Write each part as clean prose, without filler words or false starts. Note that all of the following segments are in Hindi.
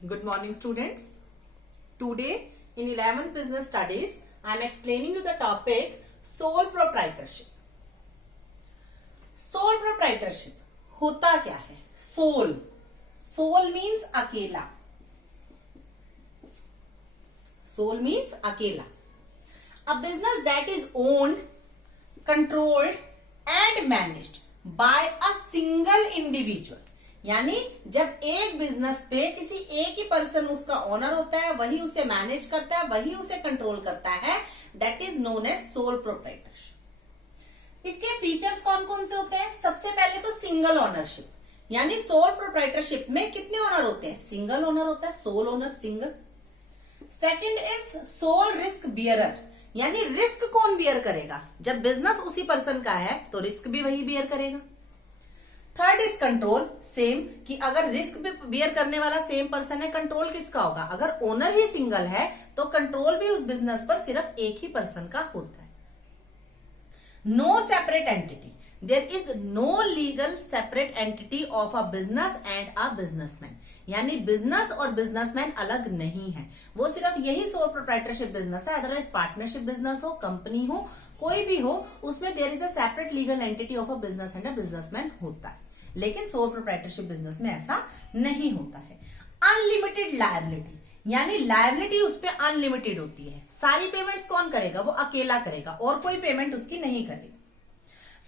Good morning, students. Today in 11th Business Studies, I am explaining you the topic sole proprietorship. Sole proprietorship होता क्या है? Sole means अकेला. Sole means अकेला. A business that is owned, controlled and managed by a single individual. यानी जब एक बिजनेस पे किसी एक ही पर्सन उसका ओनर होता है, वही उसे मैनेज करता है, वही उसे कंट्रोल करता है, that is known as sole proprietorship. इसके फीचर्स कौन कौन से होते हैं? सबसे पहले तो सिंगल ओनरशिप, यानी सोल प्रोप्राइटरशिप में कितने ओनर होते हैं? सिंगल ओनर होता है, sole owner single. Second is sole risk bearer, यानी रिस्क कौन बियर करेगा? जब बिजनेस उसी पर्सन का है तो रिस्क भी वही बियर करेगा. थर्ड इज कंट्रोल, सेम कि अगर रिस्क भी बियर करने वाला सेम पर्सन है, कंट्रोल किसका होगा? अगर ओनर ही सिंगल है तो कंट्रोल भी उस बिजनेस पर सिर्फ एक ही पर्सन का होता है. No separate entity, there is no legal separate entity of a business and a businessman, यानी बिजनेस और बिजनेसमैन अलग नहीं है. वो सिर्फ यही सोल प्रोप्राइटरशिप बिजनेस है, अदरवाइज पार्टनरशिप बिजनेस हो, कंपनी हो, कोई भी हो, उसमें there is a separate legal entity of a business and a businessman होता है. लेकिन सोल प्रोप्राइटरशिप बिजनेस में ऐसा नहीं होता है. अनलिमिटेड लायबिलिटी, यानी लायबिलिटी उस पर अनलिमिटेड होती है. सारी पेमेंट्स कौन करेगा? वो अकेला करेगा और कोई पेमेंट उसकी नहीं करेगा.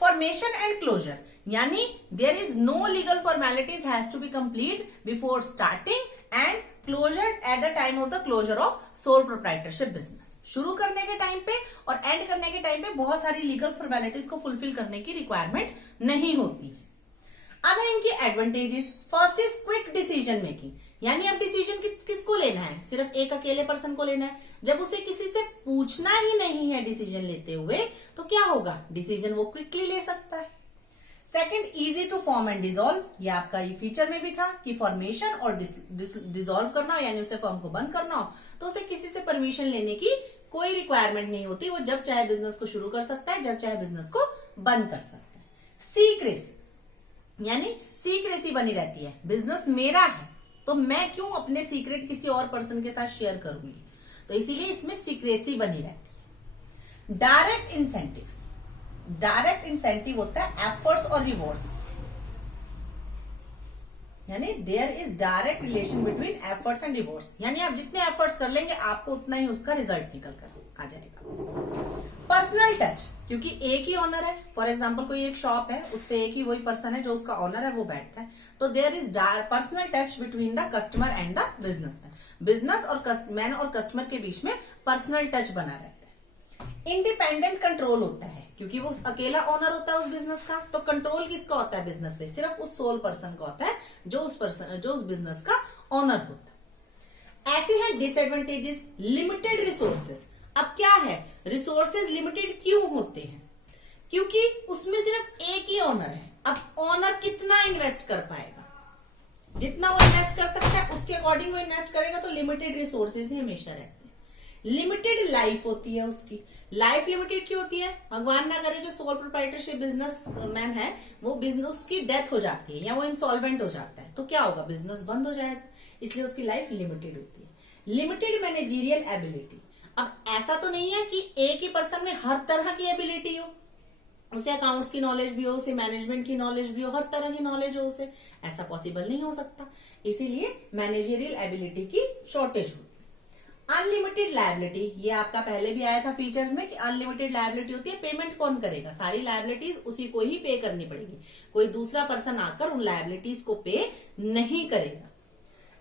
फॉर्मेशन एंड क्लोजर, यानी there is no legal formalities has to be complete before starting and closure at the time of the closure of sole proprietorship business. शुरू करने के टाइम पे और एंड करने के टाइम पे बहुत सारी लीगल फॉर्मेलिटीज को फुलफिल करने की रिक्वायरमेंट नहीं होती है. अब है इनकी advantages. First is quick decision making, यानी अब डिसीजन किसको लेना है? सिर्फ एक अकेले पर्सन को लेना है. जब उसे किसी से पूछना ही नहीं है डिसीजन लेते हुए तो क्या होगा? डिसीजन वो क्विकली ले सकता है. Second, easy to form and dissolve, ये आपका ये फीचर में भी था कि फॉर्मेशन और डिसॉल्व करना हो, यानी उसे फर्म को बंद करना हो तो उसे किसी से परमिशन लेने की कोई रिक्वायरमेंट नहीं होती. वो जब चाहे बिजनेस को शुरू कर सकता है, जब चाहे बिजनेस को बंद कर सकता है. सीक्रेसी, यानी सीक्रेसी बनी रहती है. बिजनेस मेरा है तो मैं क्यों अपने सीक्रेट किसी और पर्सन के साथ शेयर करूंगी, तो इसीलिए इसमें सीक्रेसी बनी रहती है. डायरेक्ट इंसेंटिव्स, डायरेक्ट इंसेंटिव होता है एफर्ट्स और रिवॉर्ड्स, यानी there is direct relation between efforts and rewards, यानी आप जितने एफर्ट्स कर लेंगे आपको उतना ही उसका रिजल्ट निकल कर आ जाएगा. पर्सनल टच, क्योंकि एक ही ऑनर है. फॉर एग्जांपल कोई एक शॉप है, उस पे एक ही वही पर्सन है जो उसका ऑनर है, वो बैठता है, तो there is personal touch between the customer and the businessman. Business और मैन और कस्टमर के बीच में पर्सनल टच बना रहता है. इंडिपेंडेंट कंट्रोल होता है, क्योंकि वो अकेला ऑनर होता है उस बिजनेस का, तो कंट्रोल किसका होता है बिजनेस पे? सिर्फ उस सोल पर्सन का होता है जो उस बिजनेस का ऑनर होता है. ऐसे हैं डिसएडवांटेजेस. Limited resources. अब क्या है? रिसोर्सेज लिमिटेड क्यों होते हैं? क्योंकि उसमें सिर्फ एक ही ऑनर है. अब ऑनर कितना इन्वेस्ट कर पाएगा? जितना वो इन्वेस्ट कर सकता है उसके अकॉर्डिंग वो इन्वेस्ट करेगा, तो लिमिटेड रिसोर्सेज ही हमेशा रहते हैं. लिमिटेड लाइफ होती है उसकी. लाइफ लिमिटेड क्यों होती है? भगवान ना करे जो सोल प्रोप्राइटरशिप बिजनेस मैन है वो बिजनेस की डेथ हो जाती है या वो इंसॉल्वेंट हो जाता है, तो क्या होगा? बिजनेस बंद हो जाएगा. इसलिए उसकी लाइफ लिमिटेड होती है. Limited managerial ability. अब ऐसा तो नहीं है कि एक ही पर्सन में हर तरह की एबिलिटी हो, उसे अकाउंट्स की नॉलेज भी हो, उसे मैनेजमेंट की नॉलेज भी हो, हर तरह की नॉलेज हो उसे, ऐसा पॉसिबल नहीं हो सकता. इसीलिए मैनेजरियल एबिलिटी की शॉर्टेज होती है. अनलिमिटेड लायबिलिटी, ये आपका पहले भी आया था फीचर्स में कि अनलिमिटेड लायबिलिटी होती है. पेमेंट कौन करेगा? सारी लायबिलिटीज उसी को ही पे करनी पड़ेगी, कोई दूसरा पर्सन आकर उन लायबिलिटीज को पे नहीं करेगा.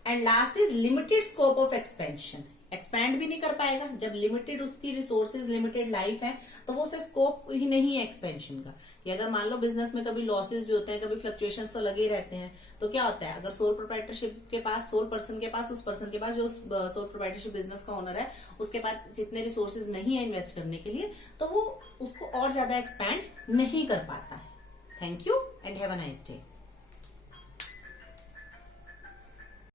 And last is limited scope of expansion. Expand भी नहीं कर पाएगा. जब लिमिटेड उसकी रिसोर्सेज, लिमिटेड लाइफ है, तो वो उसे स्कोप ही नहीं है एक्सपेंशन का. कि अगर मान लो बिजनेस में कभी लॉसेस भी होते हैं, कभी फ्लक्चुएशंस तो लगे ही रहते हैं, तो क्या होता है? अगर सोल प्रोप्राइटरशिप के पास, सोल पर्सन के पास, उस पर्सन के पास जो सोल प्रोप्राइटरशिप बिजनेस का ओनर है उसके पास इतने रिसोर्सेज नहीं है इन्वेस्ट करने के लिए, तो वो उसको और ज्यादा एक्सपैंड नहीं कर पाता है. Thank you and have a nice day.